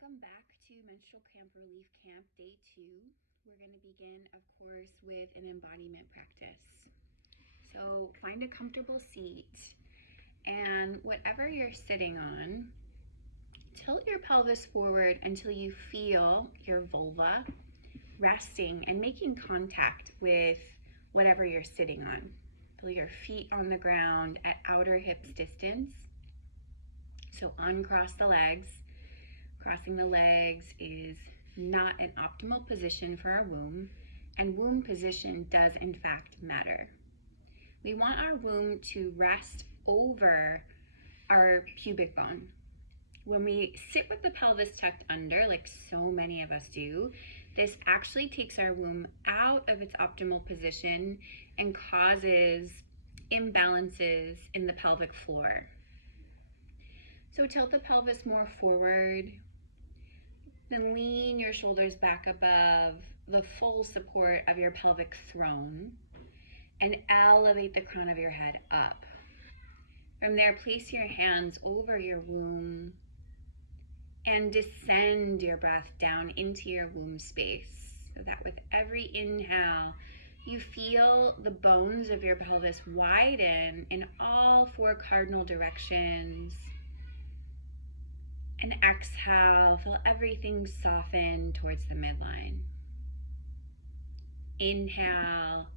Welcome back to Menstrual Cramp Relief Camp Day 2. We're going to begin, of course, with an embodiment practice. So find a comfortable seat, and whatever you're sitting on, tilt your pelvis forward until you feel your vulva resting and making contact with whatever you're sitting on. Feel your feet on the ground at outer hips distance. So uncross the legs. Crossing the legs is not an optimal position for our womb, and womb position does in fact matter. We want our womb to rest over our pubic bone. When we sit with the pelvis tucked under, like so many of us do, this actually takes our womb out of its optimal position and causes imbalances in the pelvic floor. So tilt the pelvis more forward, then lean your shoulders back above the full support of your pelvic throne and elevate the crown of your head up. From there, place your hands over your womb and descend your breath down into your womb space so that with every inhale, you feel the bones of your pelvis widen in all four cardinal directions. And exhale, feel everything soften towards the midline. Inhale,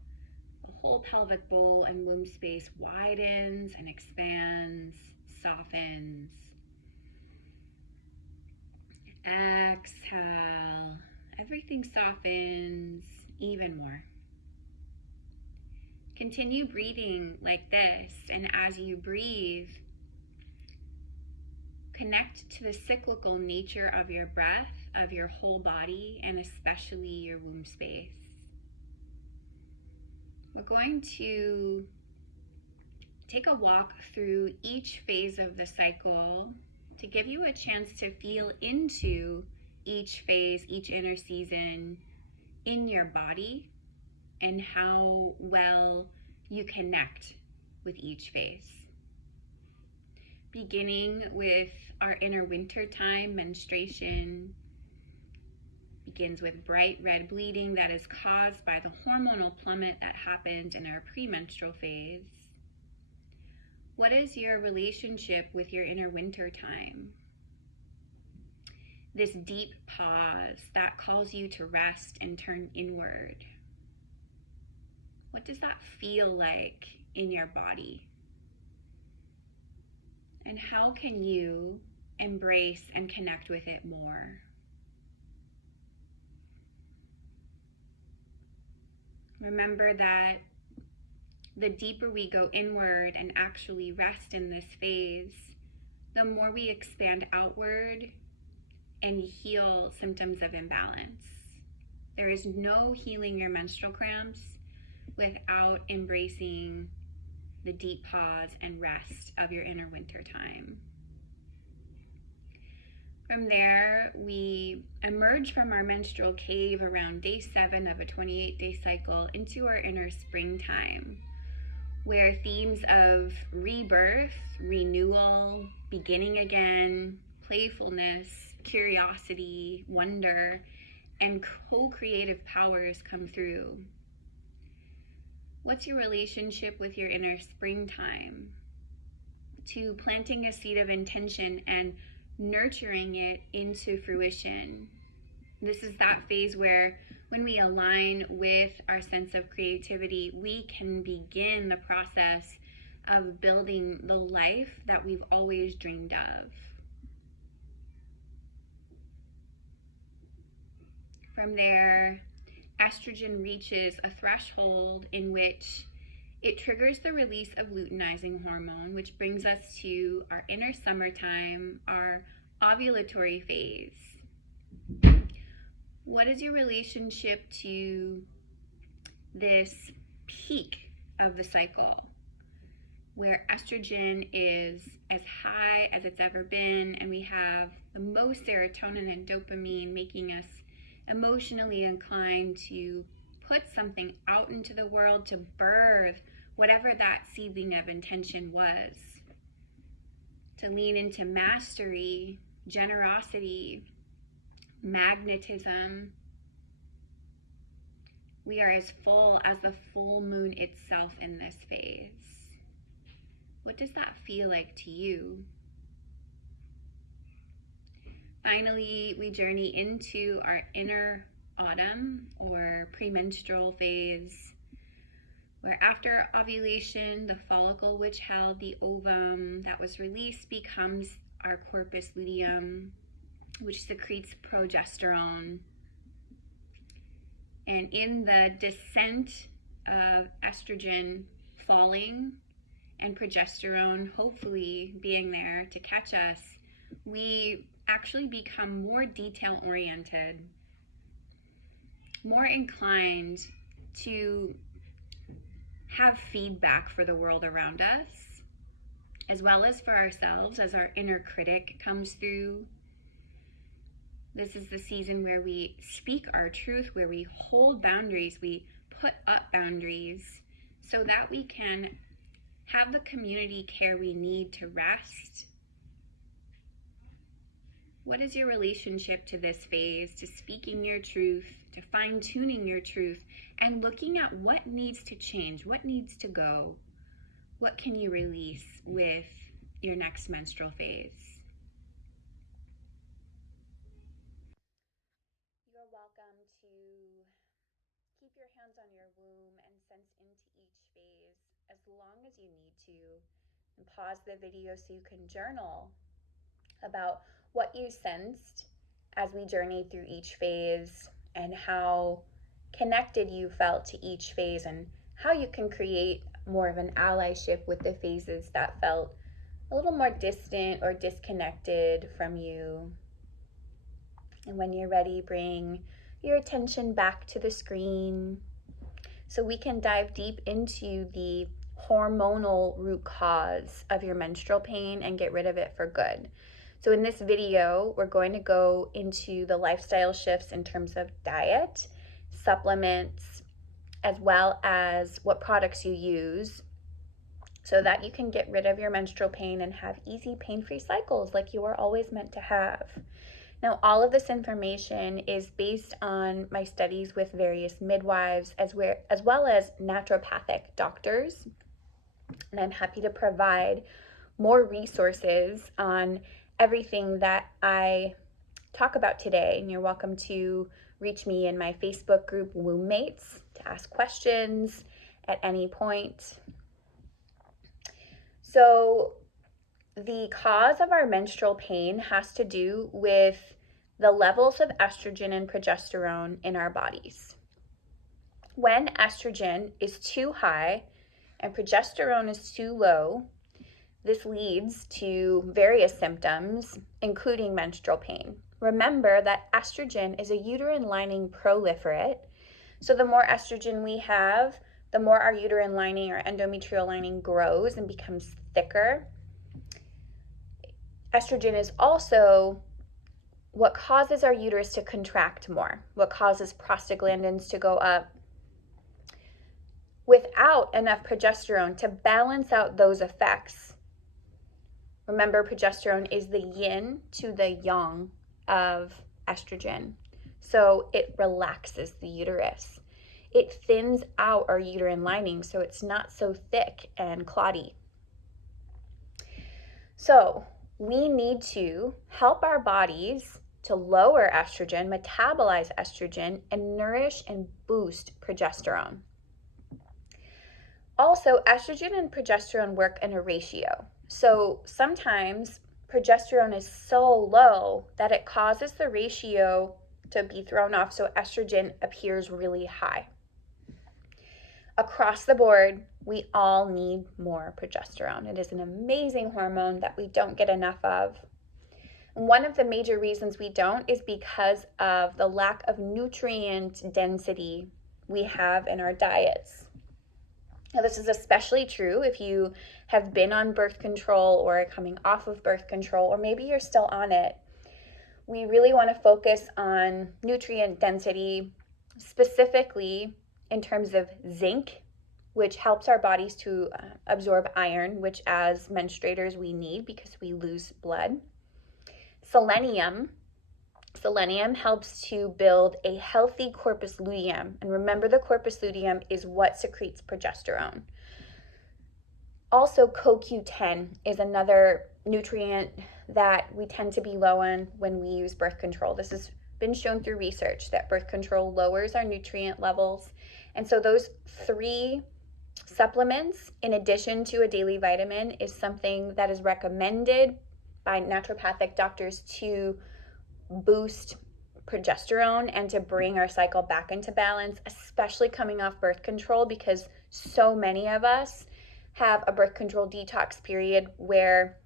the whole pelvic bowl and womb space widens and expands, softens. Exhale, everything softens even more. Continue breathing like this, and as you breathe, connect to the cyclical nature of your breath, of your whole body, and especially your womb space. We're going to take a walk through each phase of the cycle to give you a chance to feel into each phase, each inner season in your body, and how well you connect with each phase. Beginning with our inner winter time, menstruation begins with bright red bleeding that is caused by the hormonal plummet that happens in our premenstrual phase. What is your relationship with your inner winter time? This deep pause that calls you to rest and turn inward. What does that feel like in your body? And how can you embrace and connect with it more? Remember that the deeper we go inward and actually rest in this phase, the more we expand outward and heal symptoms of imbalance. There is no healing your menstrual cramps without embracing the deep pause and rest of your inner winter time. From there, we emerge from our menstrual cave around day 7 of a 28-day cycle into our inner springtime, where themes of rebirth, renewal, beginning again, playfulness, curiosity, wonder, and co-creative powers come through. What's your relationship with your inner springtime? To planting a seed of intention and nurturing it into fruition. This is that phase where when we align with our sense of creativity, we can begin the process of building the life that we've always dreamed of. From there, estrogen reaches a threshold in which it triggers the release of luteinizing hormone, which brings us to our inner summertime, our ovulatory phase. What is your relationship to this peak of the cycle, where estrogen is as high as it's ever been, and we have the most serotonin and dopamine, making us emotionally inclined to put something out into the world, to birth whatever that seedling of intention was, to lean into mastery, generosity, magnetism. We are as full as the full moon itself in this phase. What does that feel like to you? Finally, we journey into our inner autumn or premenstrual phase, where after ovulation, the follicle which held the ovum that was released becomes our corpus luteum, which secretes progesterone. And in the descent of estrogen falling and progesterone hopefully being there to catch us, we actually become more detail-oriented, more inclined to have feedback for the world around us, as well as for ourselves as our inner critic comes through. This is the season where we speak our truth, where we hold boundaries, we put up boundaries so that we can have the community care we need to rest. What is your relationship to this phase, to speaking your truth, to fine-tuning your truth, and looking at what needs to change, what needs to go? What can you release with your next menstrual phase? You're welcome to keep your hands on your womb and sense into each phase as long as you need to. And pause the video so you can journal about what you sensed as we journeyed through each phase and how connected you felt to each phase and how you can create more of an allyship with the phases that felt a little more distant or disconnected from you. And when you're ready, bring your attention back to the screen so we can dive deep into the hormonal root cause of your menstrual pain and get rid of it for good. So in this video, we're going to go into the lifestyle shifts in terms of diet, supplements, as well as what products you use so that you can get rid of your menstrual pain and have easy, pain-free cycles like you are always meant to have. Now, all of this information is based on my studies with various midwives as well as naturopathic doctors. And I'm happy to provide more resources on everything that I talk about today. And you're welcome to reach me in my Facebook group, Womb Mates, to ask questions at any point. So the cause of our menstrual pain has to do with the levels of estrogen and progesterone in our bodies. When estrogen is too high and progesterone is too low, this leads to various symptoms, including menstrual pain. Remember that estrogen is a uterine lining proliferate. So the more estrogen we have, the more our uterine lining or endometrial lining grows and becomes thicker. Estrogen is also what causes our uterus to contract more, what causes prostaglandins to go up. Without enough progesterone to balance out those effects, remember, progesterone is the yin to the yang of estrogen. So it relaxes the uterus. It thins out our uterine lining so it's not so thick and clotty. So we need to help our bodies to lower estrogen, metabolize estrogen, and nourish and boost progesterone. Also, estrogen and progesterone work in a ratio. So sometimes progesterone is so low that it causes the ratio to be thrown off, so estrogen appears really high. Across the board, we all need more progesterone. It is an amazing hormone that we don't get enough of. And one of the major reasons we don't is because of the lack of nutrient density we have in our diets. Now, this is especially true if you have been on birth control or are coming off of birth control, or maybe you're still on it. We really want to focus on nutrient density, specifically in terms of zinc, which helps our bodies to absorb iron, which as menstruators we need because we lose blood. Selenium, Selenium helps to build a healthy corpus luteum. And remember, the corpus luteum is what secretes progesterone. Also, CoQ10 is another nutrient that we tend to be low on when we use birth control. This has been shown through research that birth control lowers our nutrient levels. And so those 3 supplements, in addition to a daily vitamin, is something that is recommended by naturopathic doctors to boost progesterone and to bring our cycle back into balance, especially coming off birth control, because so many of us have a birth control detox period where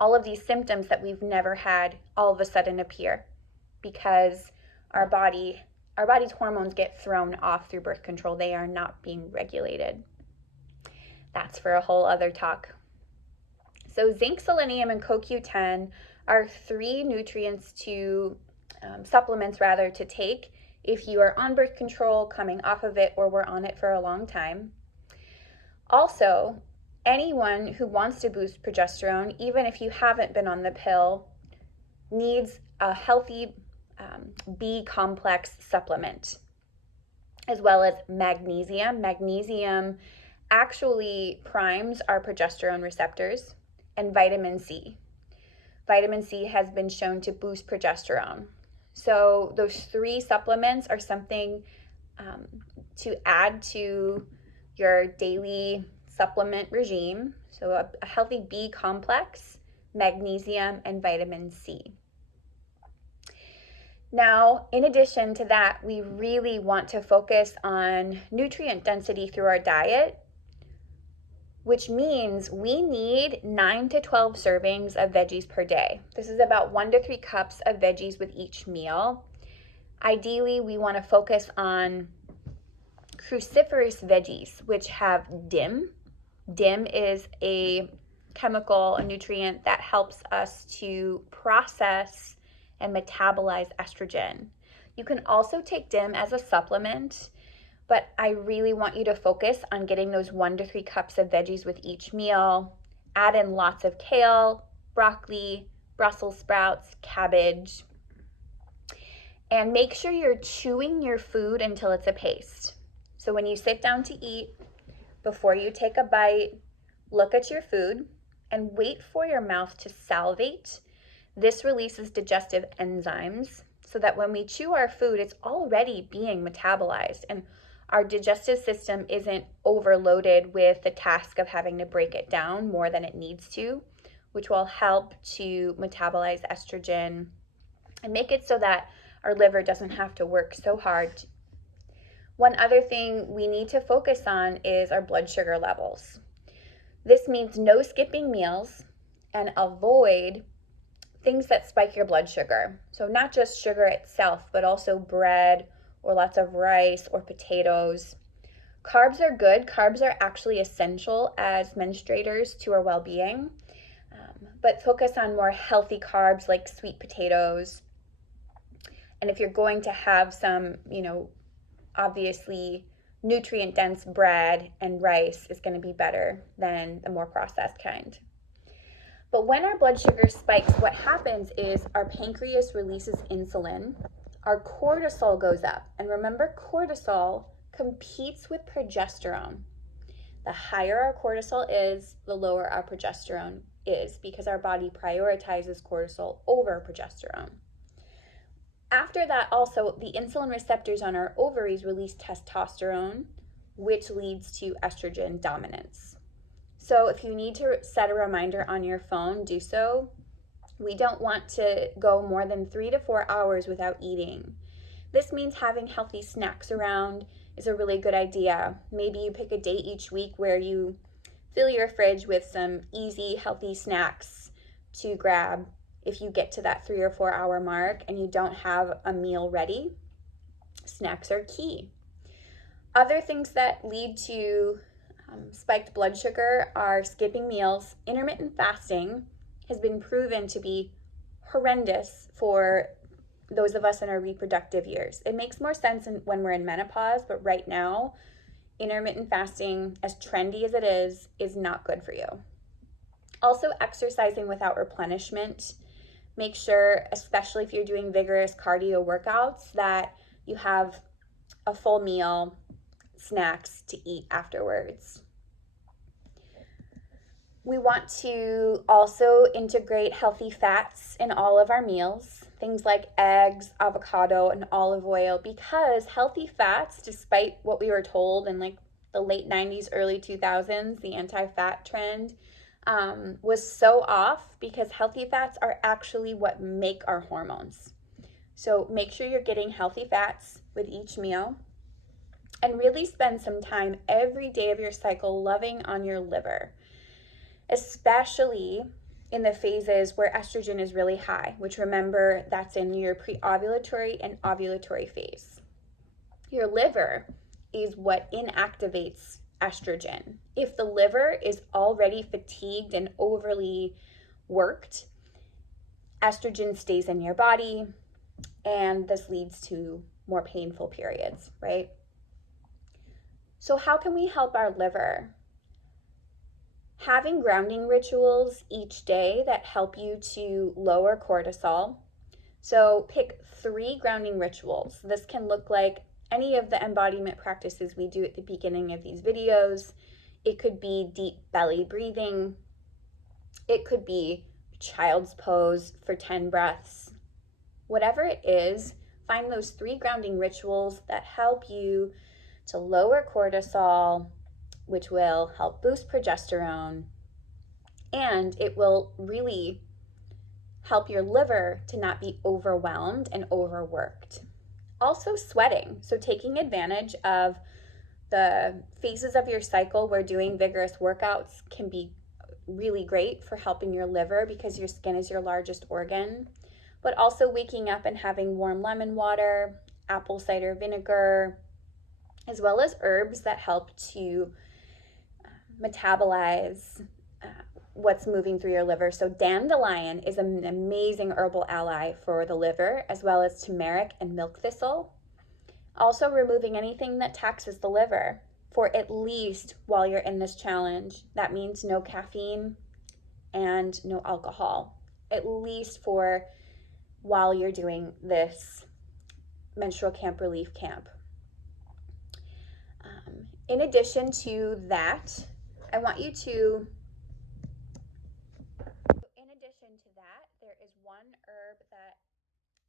all of these symptoms that we've never had all of a sudden appear because our body's hormones get thrown off through birth control. They are not being regulated. That's for a whole other talk. So zinc, selenium, and CoQ10 are 3 nutrients to supplements rather to take if you are on birth control, coming off of it, or were on it for a long time. Also, anyone who wants to boost progesterone, even if you haven't been on the pill, needs a healthy B complex supplement, as well as magnesium. Magnesium actually primes our progesterone receptors, and vitamin C. Vitamin C has been shown to boost progesterone. So those 3 supplements are something to add to your daily supplement regime. So a healthy B complex, magnesium, and vitamin C. Now, in addition to that, we really want to focus on nutrient density through our diet, which means we need 9 to 12 servings of veggies per day. This is about 1 to 3 cups of veggies with each meal. Ideally, we want to focus on cruciferous veggies, which have DIM. DIM is a chemical, a nutrient that helps us to process and metabolize estrogen. You can also take DIM as a supplement, but I really want you to focus on getting those 1 to 3 cups of veggies with each meal. Add in lots of kale, broccoli, Brussels sprouts, cabbage, and make sure you're chewing your food until it's a paste. So when you sit down to eat, before you take a bite, look at your food and wait for your mouth to salivate. This releases digestive enzymes so that when we chew our food, it's already being metabolized and our digestive system isn't overloaded with the task of having to break it down more than it needs to, which will help to metabolize estrogen and make it so that our liver doesn't have to work so hard. One other thing we need to focus on is our blood sugar levels. This means no skipping meals and avoid things that spike your blood sugar. So not just sugar itself, but also bread or lots of rice or potatoes. Carbs are good. Carbs are actually essential as menstruators to our well-being, but focus on more healthy carbs like sweet potatoes. And if you're going to have some, obviously nutrient-dense bread and rice is going to be better than the more processed kind. But when our blood sugar spikes, what happens is our pancreas releases insulin, our cortisol goes up. And remember, cortisol competes with progesterone. The higher our cortisol is, the lower our progesterone is, because our body prioritizes cortisol over progesterone. After that, also, the insulin receptors on our ovaries release testosterone, which leads to estrogen dominance. So if you need to set a reminder on your phone, do so. We don't want to go more than 3 to 4 hours without eating. This means having healthy snacks around is a really good idea. Maybe you pick a day each week where you fill your fridge with some easy, healthy snacks to grab if you get to that 3 or 4 hour mark and you don't have a meal ready. Snacks are key. Other things that lead to spiked blood sugar are skipping meals. Intermittent fasting has been proven to be horrendous for those of us in our reproductive years. It makes more sense when we're in menopause, but right now, intermittent fasting, as trendy as it is not good for you. Also, exercising without replenishment make sure, especially if you're doing vigorous cardio workouts, that you have a full meal, snacks to eat afterwards. We want to also integrate healthy fats in all of our meals, things like eggs, avocado, and olive oil, because healthy fats, despite what we were told in like the late 90s, early 2000s, the anti-fat trend, was so off, because healthy fats are actually what make our hormones. So make sure you're getting healthy fats with each meal, and really spend some time every day of your cycle loving on your liver, especially in the phases where estrogen is really high, which, remember, that's in your pre-ovulatory and ovulatory phase. Your liver is what inactivates estrogen. If the liver is already fatigued and overly worked, estrogen stays in your body, and this leads to more painful periods, right? So how can we help our liver? Having grounding rituals each day that help you to lower cortisol. So pick 3 grounding rituals. This can look like any of the embodiment practices we do at the beginning of these videos. It could be deep belly breathing. It could be child's pose for 10 breaths. Whatever it is, find those 3 grounding rituals that help you to lower cortisol, which will help boost progesterone, and it will really help your liver to not be overwhelmed and overworked. Also, sweating. So taking advantage of the phases of your cycle where doing vigorous workouts can be really great for helping your liver, because your skin is your largest organ. But also waking up and having warm lemon water, apple cider vinegar, as well as herbs that help to metabolize what's moving through your liver. So dandelion is an amazing herbal ally for the liver, as well as turmeric and milk thistle. Also, removing anything that taxes the liver for at least while you're in this challenge. That means no caffeine and no alcohol, at least for while you're doing this menstrual camp relief camp. In addition to that, I want you to, there is one herb that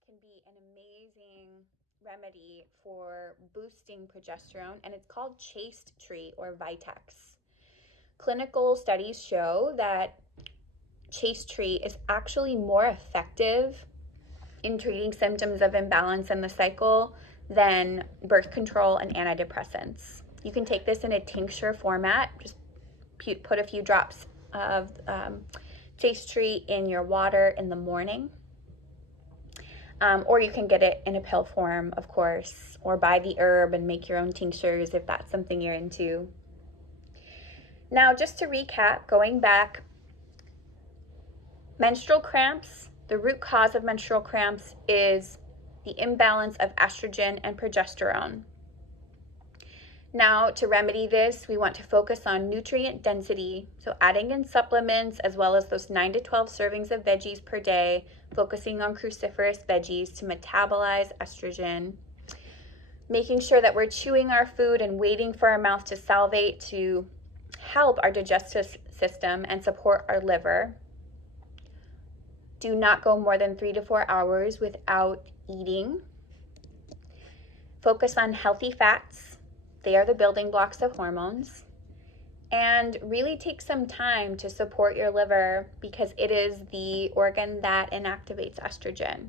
can be an amazing remedy for boosting progesterone, and it's called chaste tree or vitex. Clinical studies show that chaste tree is actually more effective in treating symptoms of imbalance in the cycle than birth control and antidepressants. You can take this in a tincture format. Just put a few drops of chaste tree in your water in the morning. Or you can get it in a pill form, of course, or buy the herb and make your own tinctures if that's something you're into. Now, just to recap, going back, menstrual cramps, the root cause of menstrual cramps is the imbalance of estrogen and progesterone. Now, to remedy this, we want to focus on nutrient density, so adding in supplements as well as those 9 to 12 servings of veggies per day, focusing on cruciferous veggies to metabolize estrogen, making sure that we're chewing our food and waiting for our mouth to salivate to help our digestive system and support our liver. Do not go more than 3 to 4 hours without eating. Focus on healthy fats. They are the building blocks of hormones. And really take some time to support your liver, because it is the organ that inactivates estrogen.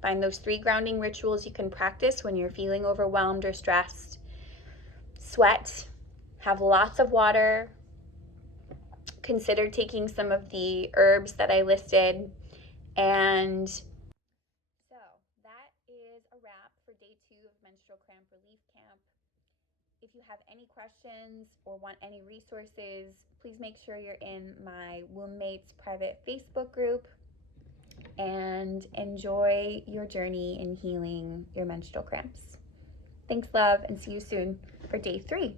Find those 3 grounding rituals you can practice when you're feeling overwhelmed or stressed. Sweat, have lots of water. Consider taking some of the herbs that I listed. And so that is a wrap for day 2 of Menstrual Cramp Relief Camp. If you have any questions or want any resources, please make sure you're in my Womb Mates private Facebook group, and enjoy your journey in healing your menstrual cramps. Thanks, love, and see you soon for day 3.